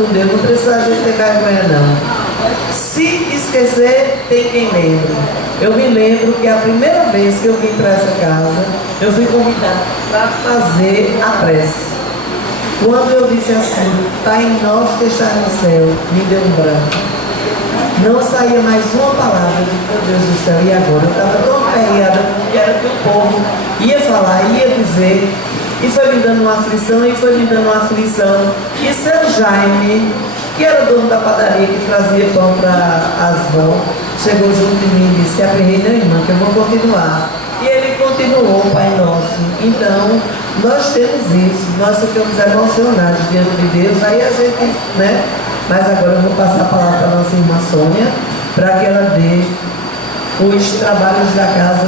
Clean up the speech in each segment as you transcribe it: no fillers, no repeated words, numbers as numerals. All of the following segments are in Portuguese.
com Deus, não precisa a gente ter vergonha não. Se esquecer, tem quem lembre. Eu me lembro que a primeira vez que eu vim para essa casa, eu fui convidada para fazer a prece. Quando eu disse assim, Pai nosso que está no céu, me deu um branco. Não saía mais uma palavra, meu Deus do céu, e agora? Eu estava tão aperreada, porque era que o povo ia falar, ia dizer, e foi me dando uma aflição, e foi me dando uma aflição. E seu Jaime, que era o dono da padaria que trazia pão para as vó, chegou junto de mim e disse, aperrei não, irmã, que eu vou continuar. E ele continuou, Pai Nosso. Então, nós temos isso, nós ficamos emocionados diante de Deus, aí a gente, né? Mas agora eu vou passar a palavra para a nossa irmã Sônia, para que ela dê os trabalhos da casa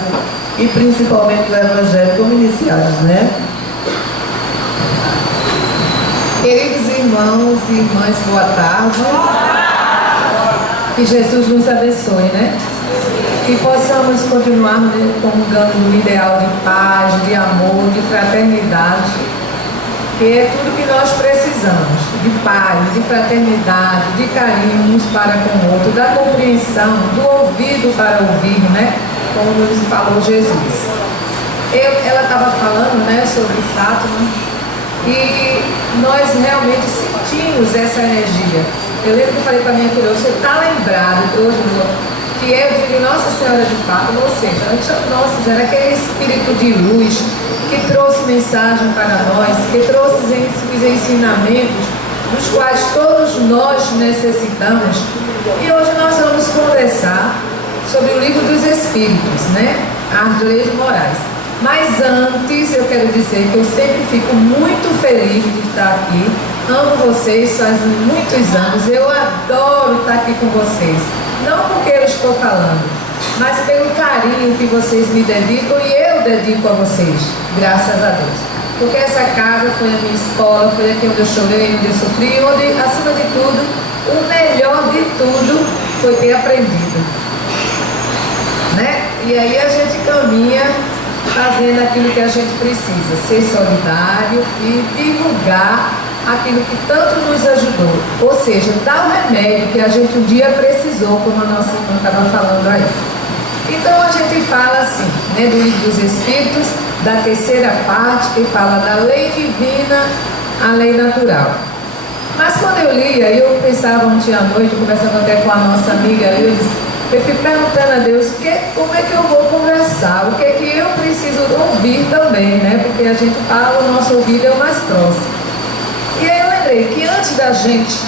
e principalmente o Evangelho como iniciados, né? Queridos irmãos e irmãs, boa tarde. Que Jesus nos abençoe, né? Que possamos continuar comungando no ideal de paz, de amor, de fraternidade, que é tudo que nós precisamos, de paz, de fraternidade, de carinho uns para com o outro, da compreensão, do ouvido para ouvir, né? Como nos falou Jesus. Ela estava falando, né, sobre Fátima, e nós realmente sentimos essa energia. Eu lembro que eu falei para minha filha, você está lembrado hoje, que é o dia de Nossa Senhora de Fátima, ou seja, antes de nós era aquele espírito de luz que trouxe mensagem para nós, que trouxe os ensinamentos dos quais todos nós necessitamos. E hoje nós vamos conversar sobre o livro dos Espíritos, né? As Leis Morais. Mas antes eu quero dizer que eu sempre fico muito feliz de estar aqui. Amo vocês, faz muitos anos. Eu adoro estar aqui com vocês. Não porque eu estou falando, mas pelo carinho que vocês me dedicam e eu dedico a vocês. Graças a Deus. Porque essa casa foi a minha escola, foi aqui onde eu chorei, onde eu sofri, onde, acima de tudo, o melhor de tudo foi ter aprendido. Né? E aí a gente caminha fazendo aquilo que a gente precisa, ser solidário e divulgar aquilo que tanto nos ajudou, ou seja, dar o remédio que a gente um dia precisou, como a nossa irmã estava falando aí. Então a gente fala assim, né, do livro dos Espíritos, da terceira parte, que fala da lei divina, a lei natural. Mas quando eu lia, eu pensava ontem à noite, conversando até com a nossa amiga, eu fico perguntando a Deus, como é que eu vou conversar, o que é que eu preciso ouvir também, né? Porque a gente fala, o nosso ouvido é o mais próximo. E aí eu lembrei que antes da gente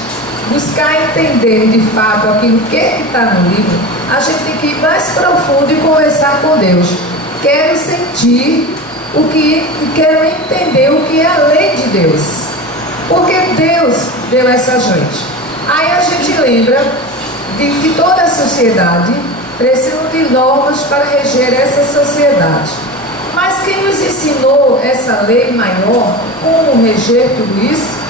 buscar entender de fato aquilo que está no livro, a gente tem que ir mais profundo e conversar com Deus. Quero sentir o que e quero entender o que é a lei de Deus. Porque Deus deu essa gente. Aí a gente lembra de que toda a sociedade precisa de normas para reger essa sociedade. Mas quem nos ensinou essa lei maior, como reger tudo isso,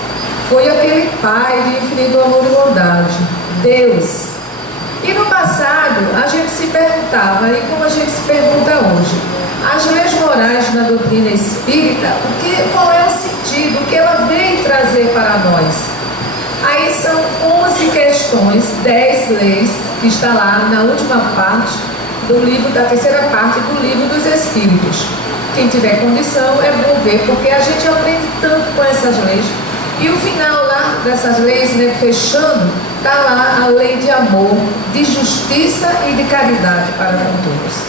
foi aquele Pai de infinito amor e bondade, Deus. E no passado, a gente se perguntava, e como a gente se pergunta hoje, as leis morais na doutrina espírita, qual é o sentido, o que ela veio trazer para nós? Aí são 11 questões, 10 leis, que está lá na última parte do livro, da terceira parte do livro dos Espíritos. Quem tiver condição é bom ver, porque a gente aprende tanto com essas leis. E o final lá dessas leis, né, fechando, está lá a lei de amor, de justiça e de caridade para com todos.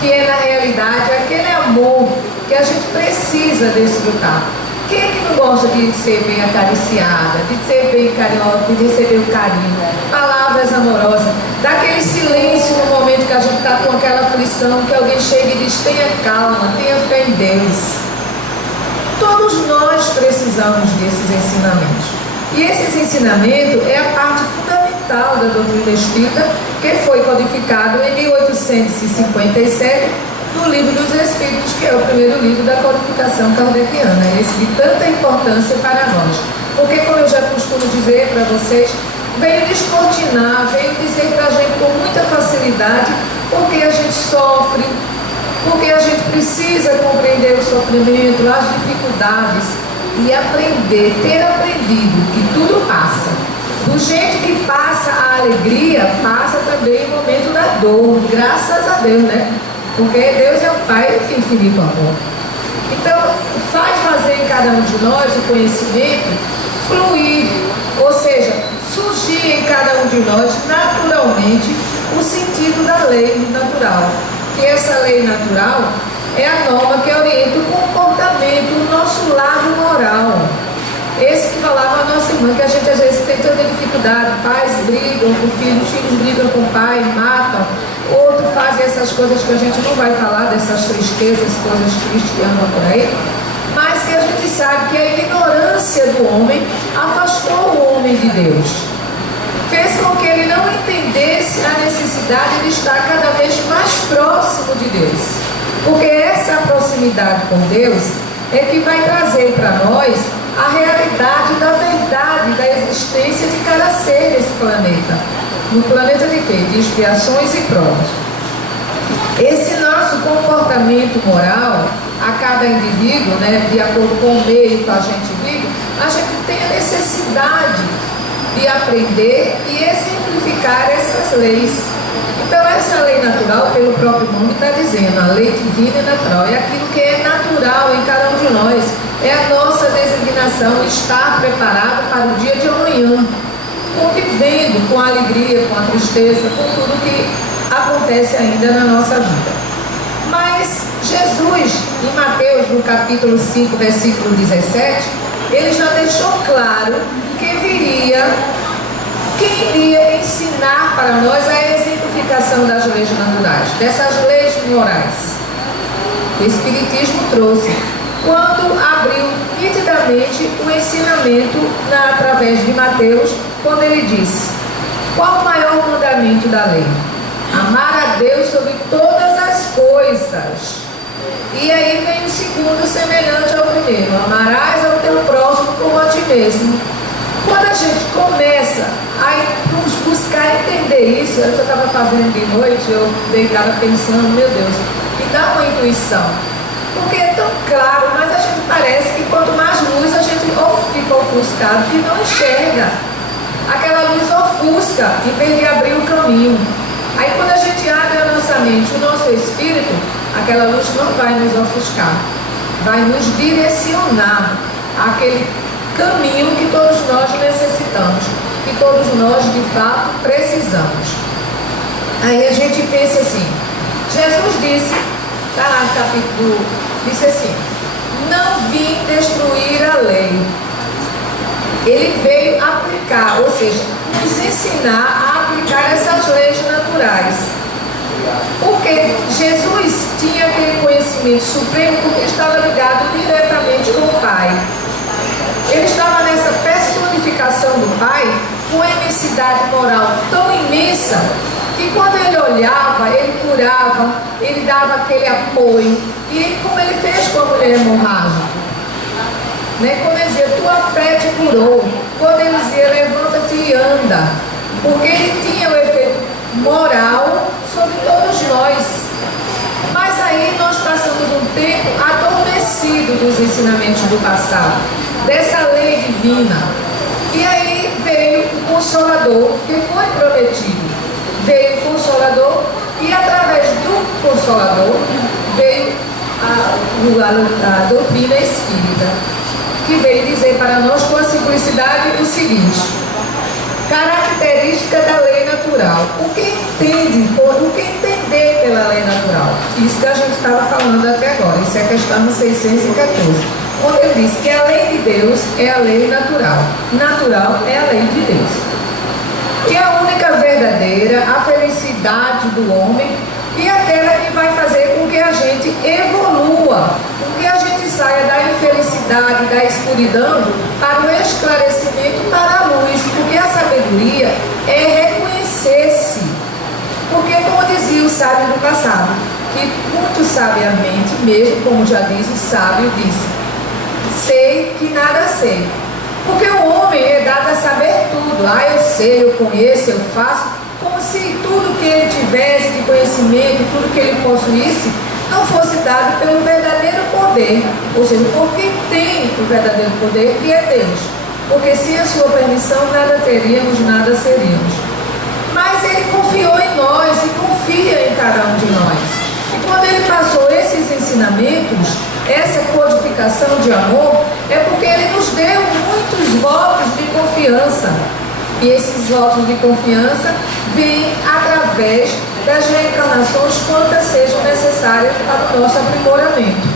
Que é, na realidade, aquele amor que a gente precisa desfrutar. Quem é que não gosta de ser bem acariciada, de ser bem carinhosa, de receber o carinho, palavras amorosas, daquele silêncio no momento que a gente está com aquela aflição, que alguém chega e diz, tenha calma, tenha fé em Deus. Todos nós precisamos desses ensinamentos. E esses ensinamentos é a parte fundamental da doutrina espírita, que foi codificado em 1857, no livro dos Espíritos, que é o primeiro livro da codificação kardeciana, esse de tanta importância para nós. Porque, como eu já costumo dizer para vocês, veio descortinar, veio dizer para a gente com muita facilidade porque a gente sofre, porque a gente precisa compreender o sofrimento, as dificuldades e aprender, ter aprendido que tudo passa. Do jeito que passa a alegria, passa também o momento da dor, graças a Deus, né? Porque Deus é o Pai de infinito amor. Então, faz fazer em cada um de nós o conhecimento fluir, ou seja, surgir em cada um de nós naturalmente o sentido da lei natural. Que essa lei natural é a norma que orienta o comportamento, o nosso lado moral. Esse que falava a nossa irmã, que a gente às vezes tem tanta dificuldade, pais brigam com filhos brigam com o pai, matam, outros fazem essas coisas que a gente não vai falar, dessas tristezas, coisas tristes que andam por aí, mas que a gente sabe que a ignorância do homem afastou o homem de Deus. Fez com que ele não entendesse a necessidade de estar cada vez mais próximo de Deus. Porque essa proximidade com Deus é que vai trazer para nós a realidade da verdade, da existência de cada ser nesse planeta. No planeta de quê? De expiações e provas. Esse nosso comportamento moral, a cada indivíduo, né, de acordo com o meio que a gente vive, a gente tem a necessidade de aprender e exemplificar essas leis. Então, essa lei natural, pelo próprio nome, está dizendo, a lei divina e natural, é aquilo que é natural em cada um de nós. É a nossa designação estar preparado para o dia de amanhã, convivendo com a alegria, com a tristeza, com tudo que acontece ainda na nossa vida. Mas Jesus, em Mateus, no capítulo 5, versículo 17, ele já deixou claro que viria quem iria ensinar para nós a exemplificação das leis naturais, dessas leis morais. O Espiritismo trouxe, quando abriu nitidamente o ensinamento através de Mateus, quando ele disse: qual o maior mandamento da lei? Amar a Deus sobre todas as coisas. E aí vem o segundo, semelhante ao primeiro: amarás ao teu próximo como a ti mesmo. Quando a gente começa a buscar entender isso, eu estava fazendo de noite, eu deitada pensando, meu Deus, me dá uma intuição. Porque é tão claro, mas a gente parece que quanto mais luz a gente fica ofuscado e não enxerga. Aquela luz ofusca em vez de abrir o caminho. Aí quando a gente abre a nossa mente, o nosso espírito, aquela luz não vai nos ofuscar, vai nos direcionar àquele caminho que todos nós necessitamos, que todos nós de fato precisamos. Aí a gente pensa assim, Jesus disse, está lá no capítulo, disse assim: não vim destruir a lei. Ele veio aplicar, ou seja, nos ensinar a aplicar essas leis naturais. Porque Jesus tinha aquele conhecimento supremo porque estava ligado diretamente com o Pai. Ele estava nessa personificação do Pai com uma imensidade moral tão imensa que quando ele olhava, ele curava, ele dava aquele apoio. E ele, como ele fez com a mulher hemorrágica, né? Quando ele dizia, tua fé te curou. Quando ele dizia, levanta-te e anda. Porque ele tinha o efeito moral sobre todos nós. Mas aí nós passamos um tempo adormecido dos ensinamentos do passado, dessa lei divina. E aí veio o Consolador, que foi prometido. Veio o Consolador e através do Consolador veio a doutrina espírita, que veio dizer para nós com a simplicidade o seguinte: característica da lei natural. O que entender pela lei natural? Isso que a gente estava falando até agora. Isso é a questão 614. Quando ele diz que a lei de Deus é a lei natural. Natural é a lei de Deus. Que é a única verdadeira, a felicidade do homem e aquela que vai fazer com que a gente evolua, com que a gente saia da infelicidade, da escuridão, para o esclarecimento, para a luz. Porque a sabedoria é reconhecer-se. Porque, como dizia o sábio do passado, que muito sabiamente, mesmo como já diz o sábio, disse: sei que nada sei. Porque o homem é dado a saber tudo. Eu sei, eu conheço, eu faço, como se tudo que ele tivesse de conhecimento, tudo que ele possuísse, não fosse dado pelo verdadeiro poder. Ou seja, por quem tem o verdadeiro poder, que é Deus. porque sem a sua permissão nada teríamos, nada seríamos. Mas ele confiou em nós e confia em cada um de nós. E quando ele passou esses ensinamentos, essa codificação de amor, é porque ele nos deu muitos votos de confiança. E esses votos de confiança vêm através das reencarnações, quantas sejam necessárias para o nosso aprimoramento.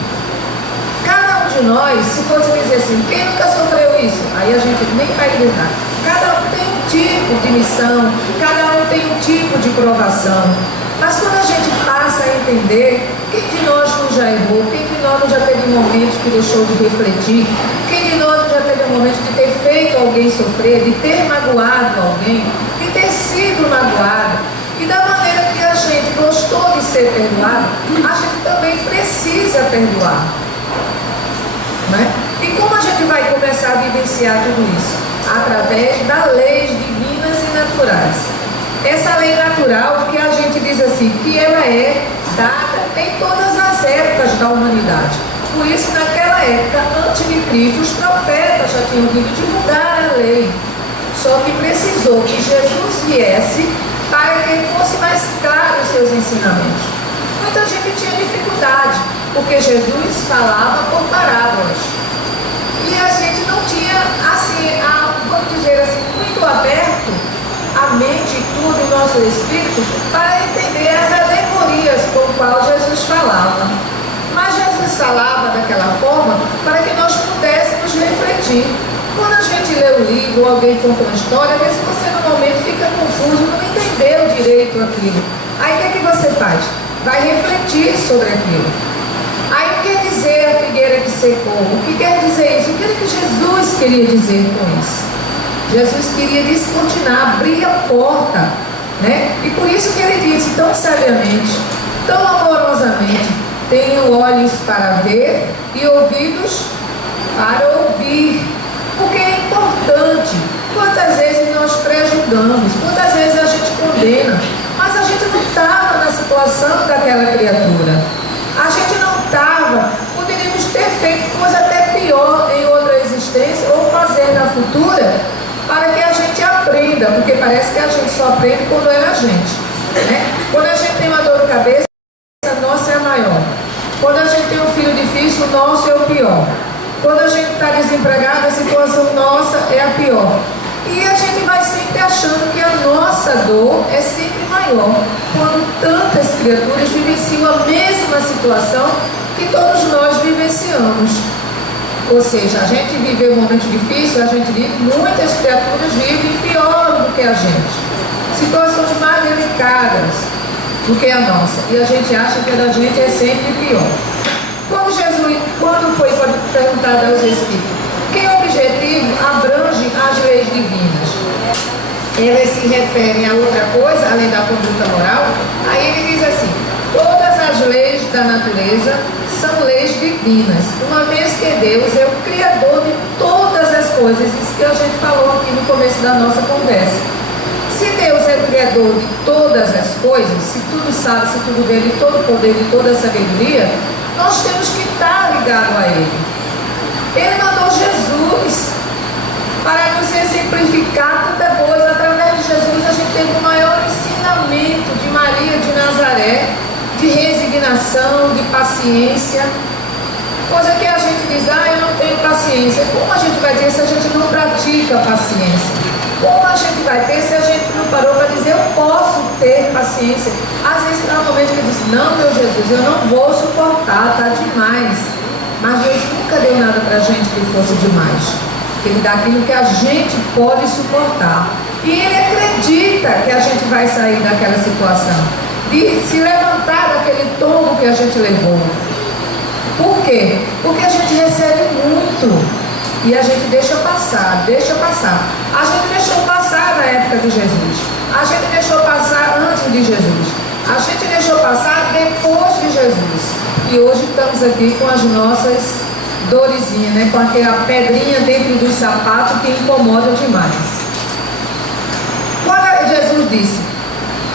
Cada um de nós, se fosse dizer assim, quem nunca sofreu isso? Aí a gente nem vai lidar. Cada um tem um tipo de missão, cada um tem um tipo de provação. Mas quando a gente passa a entender, quem de nós não já errou, quem de nós não já teve momentos que deixou de refletir, quem de nós não já teve momentos de ter feito alguém sofrer, de ter magoado alguém, de ter sido magoado, e da maneira que a gente gostou de ser perdoado, a gente também precisa perdoar. Né? E como a gente vai começar a vivenciar tudo isso? Através das leis divinas e naturais. Essa lei natural que a gente diz assim, que ela é dada em todas as épocas da humanidade. Por isso, naquela época, antes de Cristo, os profetas já tinham vindo divulgar a lei. Só que precisou que Jesus viesse para que fosse mais claro os seus ensinamentos. Muita gente tinha dificuldade, porque Jesus falava por parábolas. E a gente não tinha, assim, vamos dizer assim, muito aberto a mente e tudo, o nosso espírito, para entender as alegorias com as quais Jesus falava. Mas Jesus falava daquela forma para que nós pudéssemos refletir. Quando a gente lê o livro, ou alguém conta uma história, às vezes você no momento fica confuso, não entendeu direito aquilo. Aí o que é que você faz? Vai refletir sobre aquilo. Aí o que quer dizer a figueira que secou? O que quer dizer isso? O que é que Jesus queria dizer com isso? Jesus queria descortinar, abrir a porta, né? E por isso que ele disse tão sabiamente, tão amorosamente, tenho olhos para ver e ouvidos para ouvir. Porque é importante. Quantas vezes nós prejudicamos, quantas vezes a gente condena, mas a gente não estava na situação daquela criatura. A gente não estava, poderíamos ter feito coisa até pior em outra existência ou fazer na futura, para que a gente aprenda, porque parece que a gente só aprende quando era a gente. Né? Quando a gente tem uma dor de cabeça, a nossa é a maior. Quando a gente tem um filho difícil, o nosso é o pior. Quando a gente está desempregado, a situação nossa é a pior. E a gente vai sempre achando que a nossa dor é sempre maior, quando tantas criaturas vivenciam a mesma situação que todos nós vivenciamos. Ou seja, a gente viveu um momento difícil, a gente vive, muitas criaturas vivem pior do que a gente. Situações mais delicadas do que a nossa. E a gente acha que a da gente é sempre pior. Quando foi perguntado aos Espíritos, que objetivo abrange as leis divinas? Elas se referem a outra coisa, além da conduta moral? Aí ele diz assim, todas as leis da natureza são leis divinas, uma vez que Deus é o Criador de todas as coisas, isso que a gente falou aqui no começo da nossa conversa. Se Deus é o Criador de todas as coisas, se tudo sabe, se tudo vê, de todo poder, de toda sabedoria, nós temos que estar ligados a Ele. Ele mandou Jesus para nos exemplificar tanta coisa. Através de Jesus a gente teve o maior ensinamento de Maria de Nazaré, de resignação, de paciência. Coisa que a gente diz, eu não tenho paciência. Como a gente vai ter se a gente não pratica a paciência? Como a gente vai ter se a gente não parou para dizer, eu posso ter paciência? Às vezes há um momento que eu disse, não, meu Jesus, eu não vou suportar, está demais. Mas Deus nunca deu nada para a gente que fosse demais. Ele dá aquilo que a gente pode suportar. E Ele acredita que a gente vai sair daquela situação, de se levantar daquele tombo que a gente levou. Por quê? Porque a gente recebe muito e a gente deixa passar, deixa passar. A gente deixou passar na época de Jesus. A gente deixou passar antes de Jesus. A gente deixou passar depois de Jesus. E hoje estamos aqui com as nossas dorezinhas, né? Com aquela pedrinha dentro do sapato que incomoda demais. Quando Jesus disse,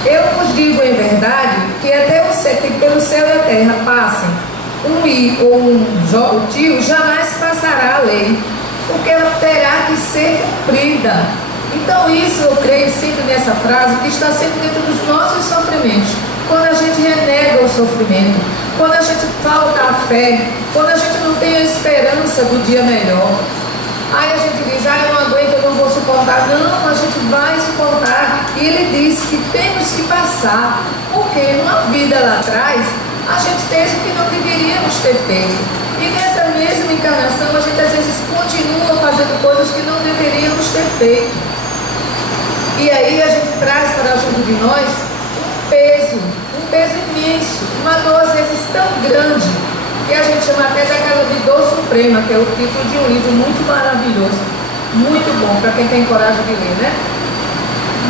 eu vos digo em verdade que até que pelo céu e a terra passem, um i ou um tio jamais passará a lei, porque ela terá que ser cumprida. Então isso eu creio sempre nessa frase que está sempre dentro dos nossos sofrimentos. Quando a gente renega o sofrimento, quando a gente falta a fé, quando a gente não tem a esperança do dia melhor. Aí a gente diz, eu não aguento, eu não vou suportar. Não, a gente vai suportar. E ele diz que temos que passar, porque numa vida lá atrás, a gente fez o que não deveríamos ter feito. E nessa mesma encarnação, a gente às vezes continua fazendo coisas que não deveríamos ter feito. E aí a gente traz para junto de nós um peso imenso, uma dor às vezes tão grande, que a gente chama até daquela de dor suprema, que é o título de um livro muito maravilhoso, muito bom, para quem tem coragem de ler, né?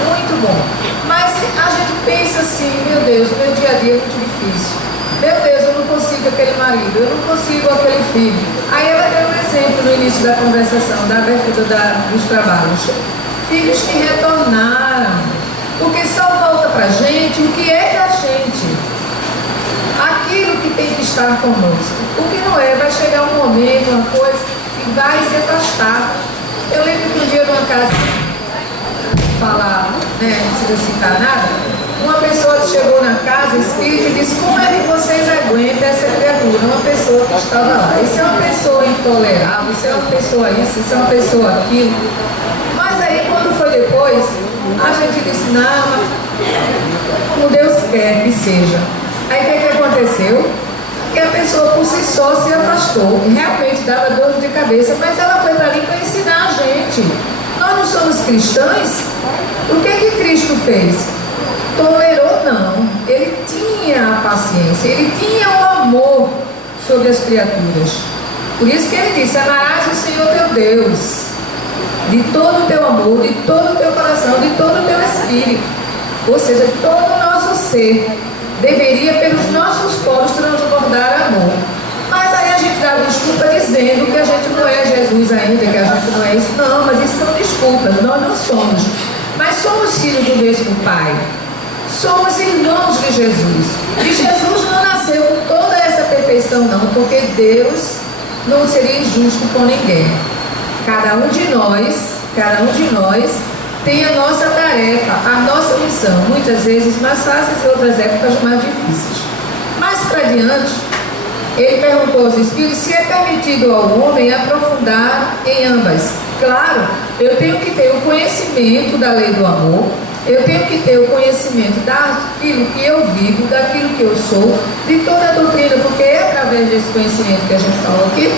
Muito bom. Mas a gente pensa assim, meu Deus, o meu dia a dia é muito difícil. Meu Deus, eu não consigo aquele marido, eu não consigo aquele filho. Aí ela deu um exemplo no início da conversação, da abertura dos trabalhos. Filhos que retornaram, porque só volta pra gente o que é da gente. Aquilo que tem que estar conosco. O que não é, vai chegar um momento, uma coisa, e vai se afastar. Eu lembro que um dia numa casa, falar, né, não precisa citar nada, uma pessoa que chegou na casa, espírita, e disse, como é que vocês aguentam essa criatura? Uma pessoa que estava lá. Isso é uma pessoa intolerável, isso é uma pessoa isso é uma pessoa aquilo. Mas aí, quando foi depois, a gente disse, não, mas como Deus quer que seja. Aí o que aconteceu? Que a pessoa por si só se afastou. E realmente dava dor de cabeça, mas ela foi para ali para ensinar a gente. Nós não somos cristãos? O que Cristo fez? Tolerou, não. Ele tinha a paciência, ele tinha o amor sobre as criaturas. Por isso que ele disse, amarás o Senhor teu Deus de todo o teu amor, de todo o teu coração, de todo o teu espírito. Ou seja, todo o nosso ser deveria, pelos nossos poros, transbordar amor. Mas aí a gente dá desculpa dizendo que a gente não é Jesus ainda, que a gente não é isso. Não, mas isso são desculpas, nós não somos. Mas somos filhos do mesmo Pai. Somos irmãos de Jesus. E Jesus não nasceu com toda essa perfeição, não, porque Deus não seria injusto com ninguém. Cada um de nós tem a nossa tarefa, a nossa missão, muitas vezes mais fáceis e outras épocas mais difíceis. Mais para diante, ele perguntou aos espíritos se é permitido ao homem aprofundar em ambas. Claro, eu tenho que ter o conhecimento da lei do amor, eu tenho que ter o conhecimento daquilo que eu vivo, daquilo que eu sou, de toda a doutrina, porque é através desse conhecimento que a gente falou aqui,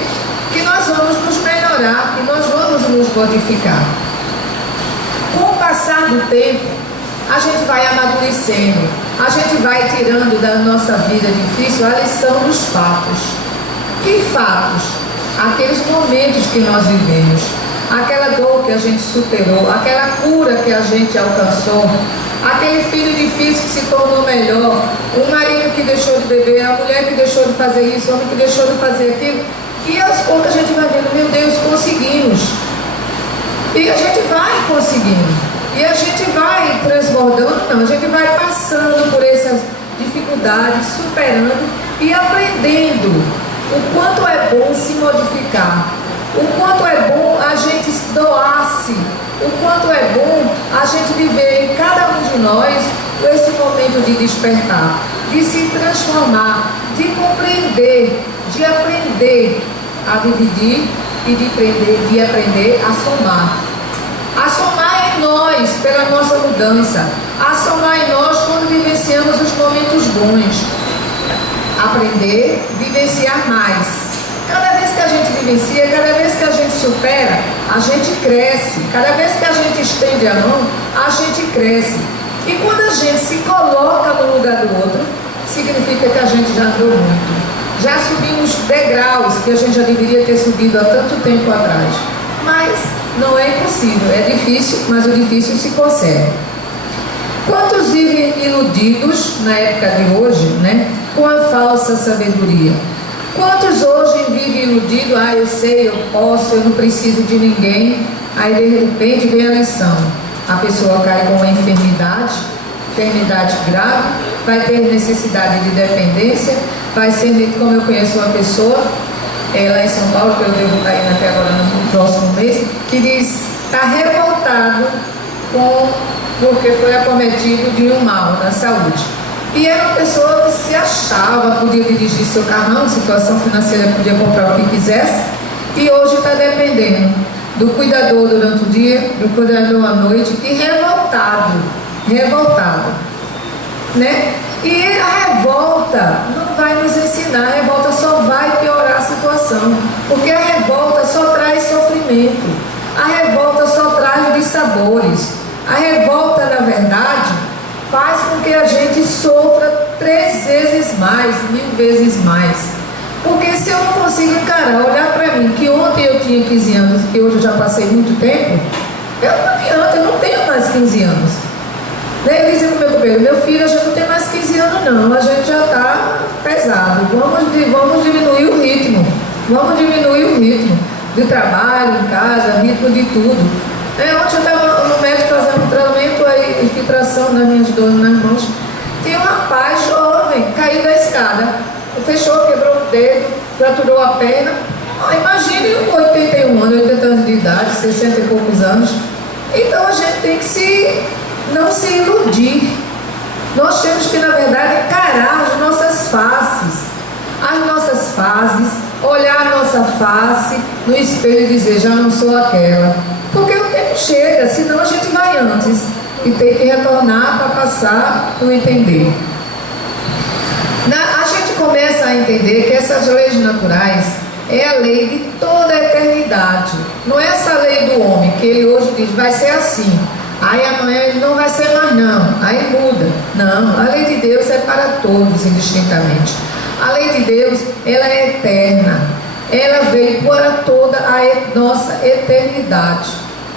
que nós vamos nos melhorar, que nós vamos nos modificar. Com o passar do tempo, a gente vai amadurecendo, a gente vai tirando da nossa vida difícil a lição dos fatos. Que fatos? Aqueles momentos que nós vivemos, aquela dor que a gente superou, aquela cura que a gente alcançou, aquele filho difícil que se tornou melhor, o marido que deixou de beber, a mulher que deixou de fazer isso, o homem que deixou de fazer aquilo. E aos poucos a gente vai vendo, meu Deus, conseguimos. E a gente vai conseguindo. E a gente vai transbordando, não, a gente vai passando por essas dificuldades, superando e aprendendo o quanto é bom se modificar, o quanto é bom a gente doar-se, o quanto é bom a gente viver em cada um de nós esse momento de despertar, de se transformar, de compreender, de aprender a dividir e de aprender a somar. A somar em nós pela nossa mudança, a somar em nós quando vivenciamos os momentos bons. Aprender, vivenciar mais. Cada vez que a gente vivencia, cada vez que a gente supera, a gente cresce. Cada vez que a gente estende a mão, a gente cresce. E quando a gente se coloca no lugar do outro, significa que a gente já andou muito. Já subimos degraus que a gente já deveria ter subido há tanto tempo atrás. Mas não é impossível, é difícil, mas o difícil se consegue. Quantos vivem iludidos na época de hoje, né, com a falsa sabedoria? Quantos hoje vivem iludidos, eu sei, eu posso, eu não preciso de ninguém. Aí de repente vem a lição. A pessoa cai com uma enfermidade grave, vai ter necessidade de dependência, vai ser, como eu conheço uma pessoa lá em São Paulo, que eu devo estar indo até agora no próximo mês, que diz, está revoltado porque foi acometido de um mal na saúde. E era uma pessoa que se achava, podia dirigir seu carrão, situação financeira, podia comprar o que quisesse, e hoje está dependendo do cuidador durante o dia, do cuidador à noite, e revoltado, né? E a revolta não vai nos ensinar, a revolta só vai piorar a situação, porque a revolta só traz sofrimento, a revolta só traz dissabores, a revolta, na verdade, faz com que a gente sofra 3 vezes mais, 1000 vezes mais. Porque se eu não consigo encarar, olhar para mim, que ontem eu tinha 15 anos, que hoje eu já passei muito tempo, eu não adianta, eu não tenho mais 15 anos. Eu disse para o meu companheiro, meu filho, a gente não tem mais 15 anos não, a gente já está pesado, vamos diminuir o ritmo, de trabalho, em casa, ritmo de tudo. Ontem eu estava no médico fazendo um tratamento, a infiltração das minhas dores nas mãos, tinha um rapaz jovem, caiu da escada, fechou, quebrou o dedo, fraturou a perna. Imagine 81 anos, 80 anos de idade, 60 e poucos anos. Então a gente tem que não se iludir. Nós temos que, na verdade, encarar as nossas fases, olhar a nossa face no espelho e dizer, já não sou aquela. Porque o tempo chega, senão a gente vai antes e tem que retornar para passar para entender. A gente começa a entender que essas leis naturais é a lei de toda a eternidade. Não é essa lei do homem, que ele hoje diz, vai ser assim. Aí amanhã ele não vai ser mais não, aí muda. Não, a lei de Deus é para todos indistintamente. A lei de Deus, ela é eterna. Ela veio para toda a nossa eternidade.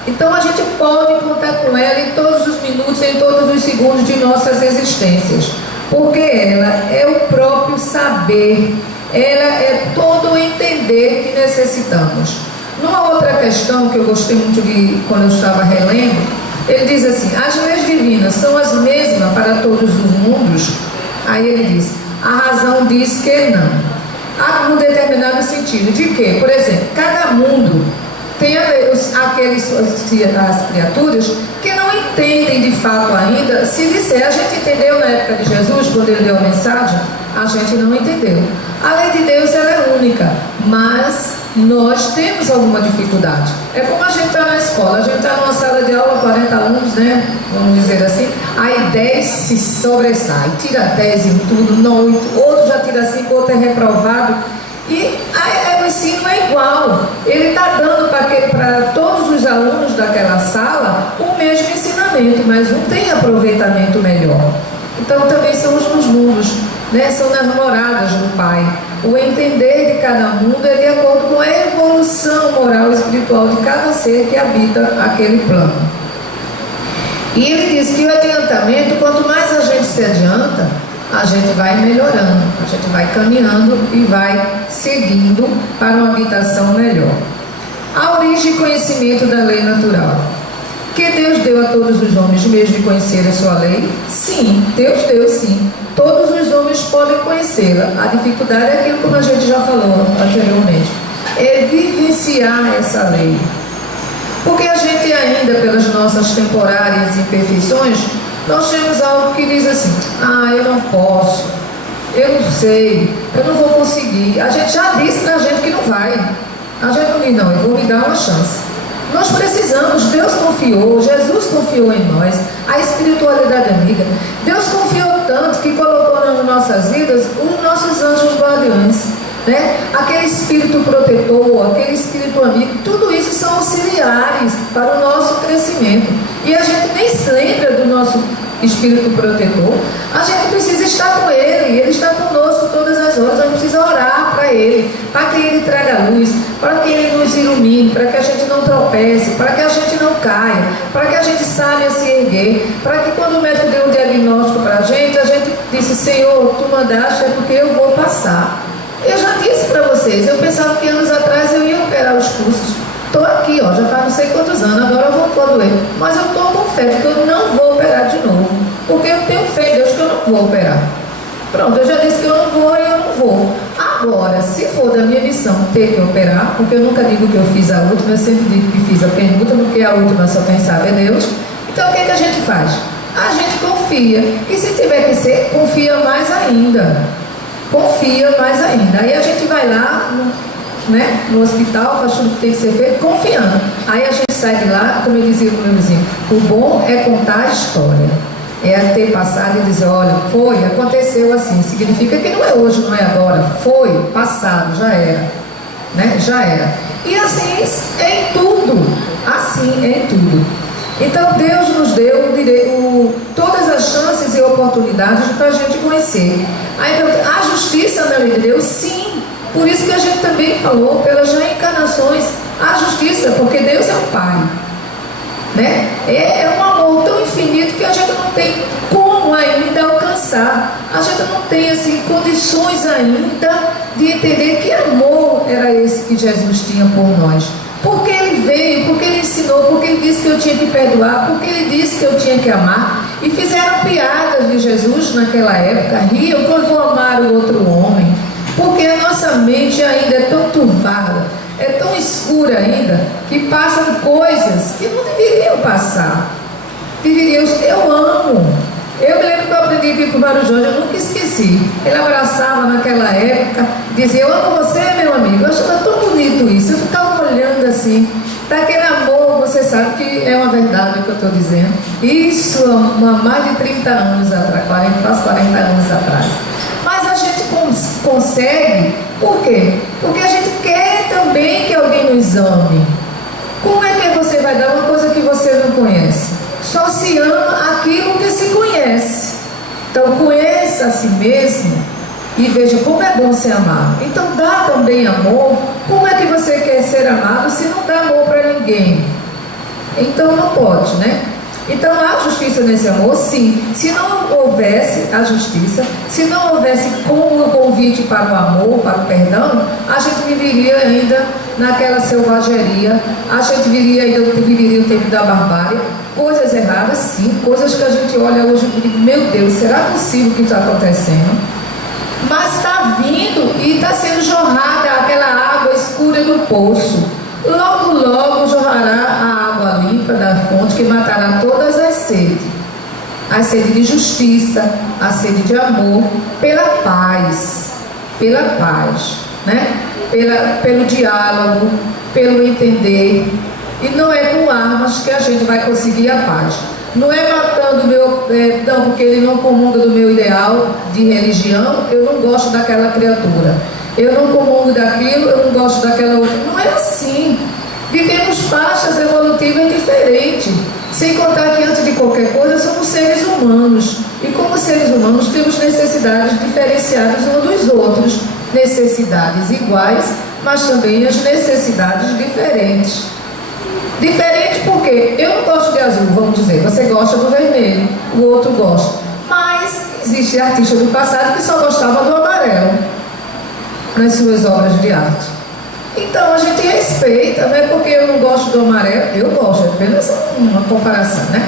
Então a gente pode contar com ela em todos os minutos, em todos os segundos de nossas existências. Porque ela é o próprio saber, ela é todo o entender que necessitamos. Numa outra questão que eu gostei muito de quando eu estava relendo, ele diz assim, as leis divinas são as mesmas para todos os mundos? Aí ele diz, a razão diz que não. Há um determinado sentido de que, por exemplo, cada mundo tem as criaturas que não entendem de fato ainda. Se disser, a gente entendeu na época de Jesus, quando ele deu a mensagem, a gente não entendeu. A lei de Deus, ela é única, mas nós temos alguma dificuldade. É como a gente está na escola, a gente está numa sala de aula, 40 alunos, né? Vamos dizer assim, aí 10 se sobressai, tira 10 em tudo, não, outro já tira 5, outro é reprovado. E o ensino é igual, ele está dando para todos os alunos daquela sala o mesmo ensinamento, mas um tem aproveitamento melhor. Então também são os nos mundos, né? São nas moradas do Pai. O entender de cada mundo é de acordo com a evolução moral e espiritual de cada ser que habita aquele plano. E ele diz que o adiantamento, quanto mais a gente se adianta, a gente vai melhorando, a gente vai caminhando e vai seguindo para uma habitação melhor. A origem e conhecimento da lei natural. Que Deus deu a todos os homens mesmo de conhecer a sua lei? Sim, Deus deu sim. Todos os homens podem conhecê-la. A dificuldade é aquilo como a gente já falou anteriormente. É vivenciar essa lei. Porque a gente ainda, pelas nossas temporárias imperfeições, nós temos algo que diz assim, eu não posso, eu não sei, eu não vou conseguir. A gente já disse pra gente que não vai. A gente não diz, não, eu vou me dar uma chance. Nós precisamos, Deus confiou, Jesus confiou em nós, a espiritualidade amiga. Deus confiou tanto que colocou nas nossas vidas os nossos anjos guardiões, né? Aquele espírito protetor, aquele espírito amigo, tudo isso são auxiliares para o nosso crescimento. E a gente nem se lembra do nosso espírito protetor. A gente precisa estar com ele está conosco todas as horas. A gente precisa orar para ele, para que ele traga luz, para que ele nos ilumine, para que a gente não tropece, para que a gente não caia, para que a gente saiba se erguer, para que quando o médico deu um diagnóstico para a gente disse, Senhor, tu mandaste, é porque eu vou passar. Eu já disse para vocês, eu pensava que anos atrás eu ia operar os pulsos. Estou aqui, já faz não sei quantos anos, agora voltou a doer. Mas eu estou com fé, porque eu não vou operar de novo. Porque eu tenho fé em Deus que eu não vou operar. Pronto, eu já disse que eu não vou e eu não vou. Agora, se for da minha missão ter que operar, porque eu nunca digo que eu fiz a última, eu sempre digo que fiz a penúltima, porque a última só quem sabe é Deus. Então o que, que a gente faz? A gente confia. E se tiver que ser, confia mais ainda. Confia mais ainda. Aí a gente vai lá no hospital, faz tudo que tem que ser feito, confiando. Aí a gente sai de lá, como eu dizia com o meu vizinho, o bom é contar a história. É ter passado e dizer, olha, foi, aconteceu assim. Significa que não é hoje, não é agora. Foi, passado, já era. Né? Já era. E assim é em tudo. Assim é em tudo. Então Deus nos deu todas as chances e oportunidades para a gente conhecer. Aí, a justiça na lei de Deus, sim. Por isso que a gente também falou pelas reencarnações. A justiça, porque Deus é o Pai. Né? É um amor tão infinito que a gente não tem como ainda alcançar. A gente não tem assim, condições ainda de entender que amor era esse que Jesus tinha por nós. Porque Ele veio, porque Ele ensinou, porque Ele disse que eu tinha que perdoar, porque Ele disse que eu tinha que amar. E fizeram piadas de Jesus naquela época, riam, eu vou amar o outro homem. Porque a nossa mente ainda é tão turvada, é tão escura ainda, que passam coisas que não deveriam passar. Eu amo. Eu me lembro que eu aprendi aqui com o Mário Jorge, eu nunca esqueci. Ele abraçava naquela época, dizia, eu amo você, meu amigo. Eu achava tão bonito isso. Eu ficava olhando assim, daquele amor, você sabe que é uma verdade o que eu estou dizendo. Isso há mais de 30 anos atrás, quase 40 anos atrás. Mas a gente consegue, por quê? Porque a gente quer também que alguém nos ame. Como é que você vai dar uma coisa que você não conhece? Só se ama aquilo que se conhece. Então conheça a si mesmo e veja como é bom ser amado. Então dá também amor. Como é que você quer ser amado se não dá amor para ninguém? Então não pode, né? Então há justiça nesse amor, sim. Se não houvesse a justiça, se não houvesse como o convite para o amor, para o perdão, a gente viveria ainda naquela selvageria, a gente viveria o tempo da barbárie, coisas erradas, sim, coisas que a gente olha hoje e diz, meu Deus, será possível que está acontecendo? Mas está vindo e está sendo jorrada aquela água escura do poço. Logo, logo jorrará a água limpa da fonte que matará todas as sedes. A sede de justiça, a sede de amor, pela paz, né? Pelo diálogo, pelo entender. E não é com armas que a gente vai conseguir a paz. Não é matando não, porque ele não comunga do meu ideal de religião, eu não gosto daquela criatura. Eu não comungo daquilo, eu não gosto daquela outra. Não é assim. Vivemos faixas evolutivas diferentes. Sem contar que, antes de qualquer coisa, somos seres humanos. E como seres humanos, temos necessidades diferenciadas uns dos outros. Necessidades iguais, mas também as necessidades diferentes. Diferente porque eu não gosto de azul, vamos dizer. Você gosta do vermelho, o outro gosta. Mas existe artista do passado que só gostava do amarelo nas suas obras de arte. Então a gente respeita, não é porque eu não gosto do amarelo, eu gosto, é apenas uma comparação, né?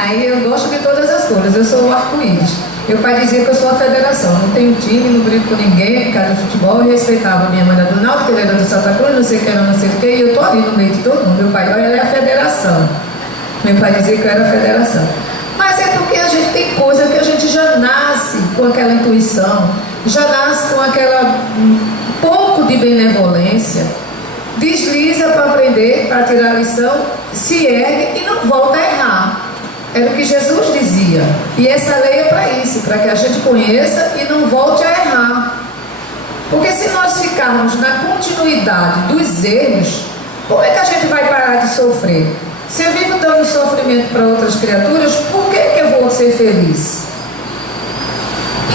Aí eu gosto de todas as cores, eu sou o arco-íris. Meu pai dizia que eu sou a federação, não tenho time, não brinco com ninguém, por causa do futebol, eu respeitava minha mãe da do Náutico, ele era do Santa Cruz, não sei o que era, não sei o que, e eu tô ali no meio de todo mundo. Meu pai, olha, ela é a federação. Meu pai dizia que eu era a federação. Mas é porque a gente tem coisa que a gente já nasce com aquela intuição, já nasce com aquela pouco de benevolência, desliza para aprender, para tirar a lição, se ergue e não volta a errar. Era o que Jesus dizia. E essa lei é para isso, para que a gente conheça e não volte a errar. Porque se nós ficarmos na continuidade dos erros, como é que a gente vai parar de sofrer? Se eu vivo dando sofrimento para outras criaturas, por que eu vou ser feliz?